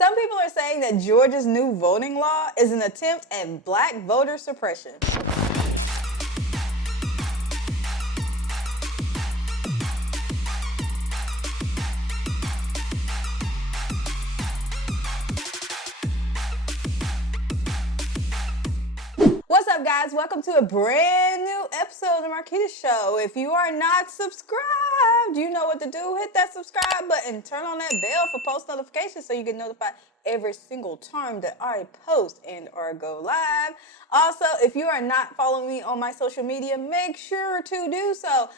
Some people are saying that Georgia's new voting law is an attempt at black voter suppression. What's up, guys? Welcome to a brand new episode of the Marquita Show. If you are not subscribed, you know what to do. Hit that subscribe button. Turn on that bell for post notifications so you get notified every single time that I post and or go live. Also, if you are not following me on my social media, make sure to do so.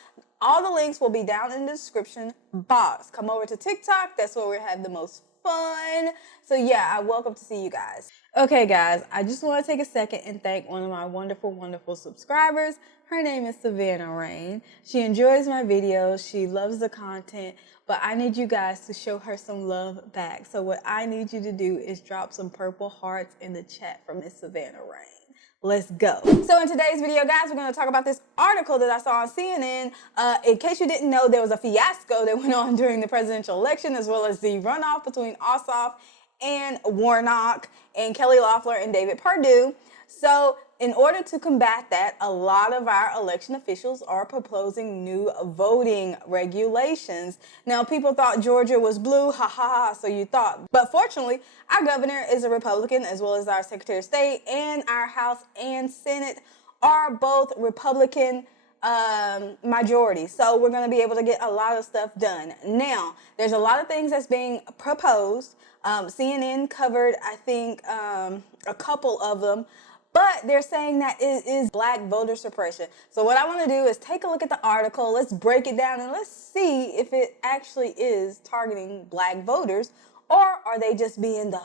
All the links will be down in the description box. Come over to TikTok. That's where we have the most fun. So yeah, I welcome to see you guys. Okay, guys, I just want to take a second and thank one of my wonderful subscribers. Her name is Savannah Rain. She enjoys my videos. She loves the content, but I need you guys to show her some love back. So what I need you to do is drop some purple hearts in the chat for Miss Savannah Rain. Let's go. So in today's video, guys, we're going to talk about this article that I saw on CNN. In case you didn't know, there was a fiasco that went on during the presidential election, as well as the runoff between Ossoff and Warnock and Kelly Loeffler and David Perdue. So in order to combat that, a lot of our election officials are proposing new voting regulations. Now, people thought Georgia was blue, so you thought. But fortunately, our governor is a Republican, as well as our Secretary of State, and our House and Senate are both Republican majority. So we're going to be able to get a lot of stuff done. Now, there's a lot of things that's being proposed. CNN covered, I think, a couple of them, but they're saying that it is black voter suppression. So what I want to do is take a look at the article, let's break it down, and let's see if it actually is targeting black voters, or are they just being the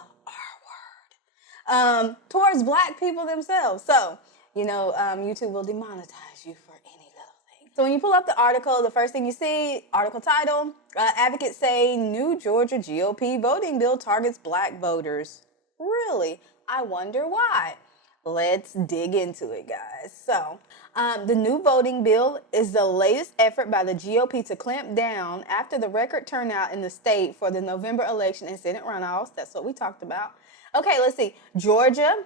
R word towards black people themselves. So, you know, YouTube will demonetize you for any little thing. So when you pull up the article, the first thing you see, article title, advocates say new Georgia GOP voting bill targets black voters. Really? I wonder why. Let's dig into it, guys. So, the new voting bill is the latest effort by the GOP to clamp down after the record turnout in the state for the November election and Senate runoffs. That's what we talked about. Okay, let's see. Georgia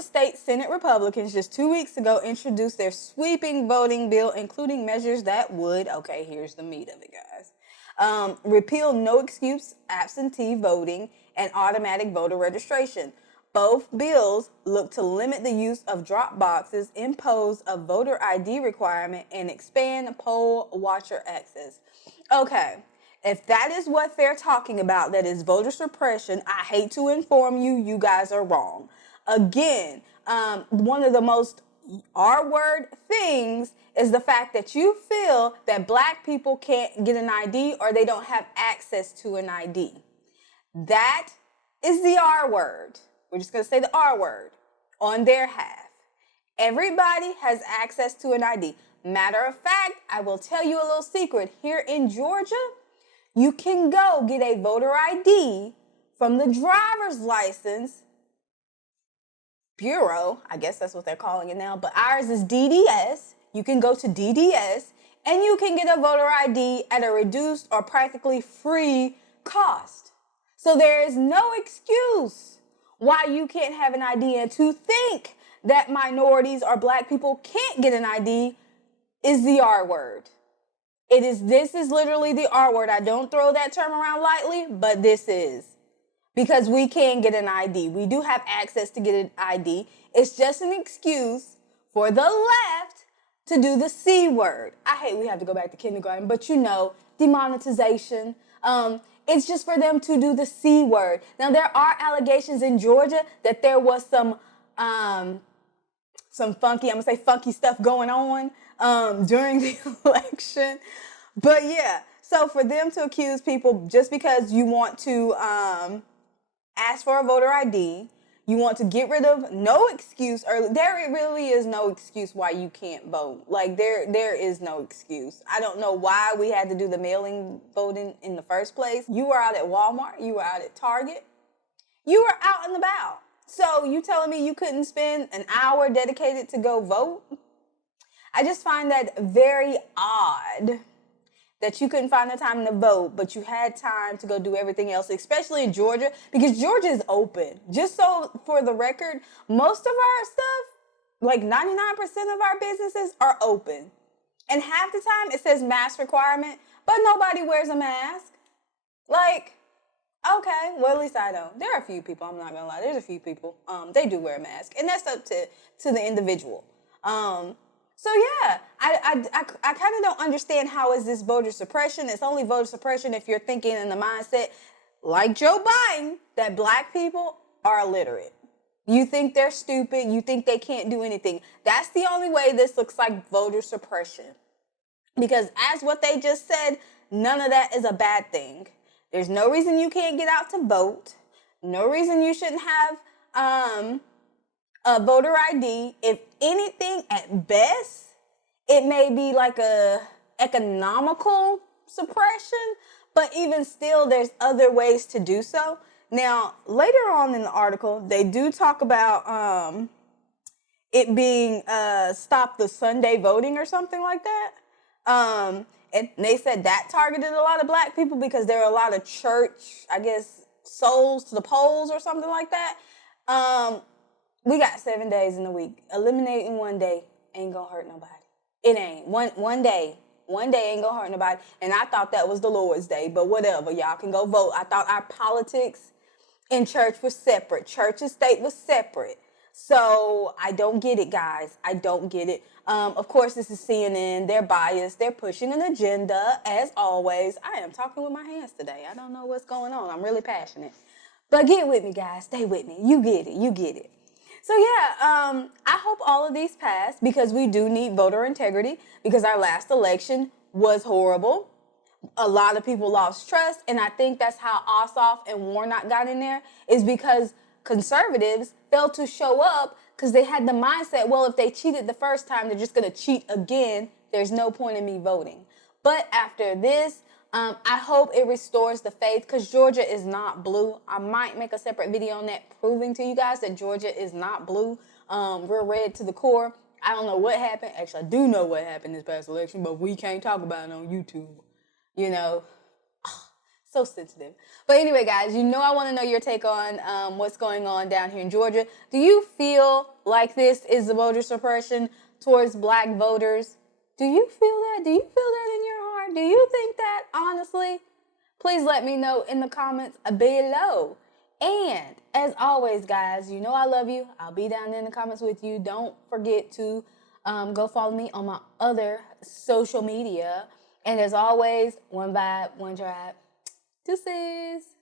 State Senate Republicans just 2 weeks ago introduced their sweeping voting bill, including measures that would, okay, here's the meat of it, guys, repeal no excuse absentee voting and automatic voter registration. Both bills look to limit the use of drop boxes, impose a voter ID requirement, and expand poll watcher access. Okay, if that is what they're talking about, that is voter suppression, I hate to inform you, you guys are wrong. Again, one of the most R-word things is the fact that you feel that black people can't get an ID or they don't have access to an ID. That is the R-word. We're just going to say the R word on their half. Everybody has access to an ID. Matter of fact, I will tell you a little secret. Here in Georgia, you can go get a voter ID from the driver's license bureau. I guess that's what they're calling it now, but ours is DDS. You can go to DDS and you can get a voter ID at a reduced or practically free cost. So there is no excuse why you can't have an ID, and to think that minorities or black people can't get an ID is the R word. This is literally the R word. I don't throw that term around lightly, but this is. Because we can get an ID. We do have access to get an ID. It's just an excuse for the left to do the C word. I hate we have to go back to kindergarten, but you know, demonetization. It's just for them to do the C word. Now, there are allegations in Georgia that there was some funky stuff going on during the election. But yeah, so for them to accuse people just because you want to ask for a voter ID, you want to get rid of no excuse early. There really is no excuse why you can't vote. Like there is no excuse. I don't know why we had to do the mailing voting in the first place. You were out at Walmart. You were out at Target. You were out and about. So you telling me you couldn't spend an hour dedicated to go vote? I just find that very odd that you couldn't find the time to vote, but you had time to go do everything else, especially in Georgia, because Georgia is open. Just so for the record, most of our stuff, like 99% of our businesses are open. And half the time it says mask requirement, but nobody wears a mask. Like, okay, well, at least I don't. There are a few people, I'm not gonna lie. There's a few people, they do wear a mask, and that's up to the individual. So yeah, I kind of don't understand how is this voter suppression. It's only voter suppression if you're thinking in the mindset, like Joe Biden, that black people are illiterate. You think they're stupid. You think they can't do anything. That's the only way this looks like voter suppression. Because as what they just said, none of that is a bad thing. There's no reason you can't get out to vote. No reason you shouldn't have a voter ID. If anything, at best, it may be like a economical suppression, but even still, there's other ways to do so. Now, later on in the article, they do talk about it being stop the Sunday voting or something like that. And they said that targeted a lot of black people because there are a lot of church, I guess, souls to the polls or something like that. We got 7 days in a week. Eliminating one day ain't gonna hurt nobody. It ain't. One day ain't gonna hurt nobody. And I thought that was the Lord's Day, but whatever. Y'all can go vote. I thought our politics in church was separate. Church and state was separate. So I don't get it, guys. I don't get it. Of course, this is CNN. They're biased. They're pushing an agenda, as always. I am talking with my hands today. I don't know what's going on. I'm really passionate. But get with me, guys. Stay with me. You get it. You get it. So yeah, I hope all of these pass because we do need voter integrity because our last election was horrible. A lot of people lost trust, and I think that's how Ossoff and Warnock got in there is because conservatives failed to show up because they had the mindset, well, if they cheated the first time, they're just going to cheat again. There's no point in me voting. But after this, I hope it restores the faith because Georgia is not blue. I might make a separate video on that proving to you guys that Georgia is not blue. We're red to the core. I don't know what happened. Actually, I do know what happened this past election, but we can't talk about it on YouTube. You know, so sensitive. But anyway, guys, you know I want to know your take on what's going on down here in Georgia. Do you feel like this is the voter suppression towards black voters? Do you feel that? Do you feel that in your heart? Do you think that, honestly? Please let me know in the comments below. And as always, guys, you know I love you. I'll be down there in the comments with you. Don't forget to go follow me on my other social media. And as always, one vibe, one tribe. Deuces.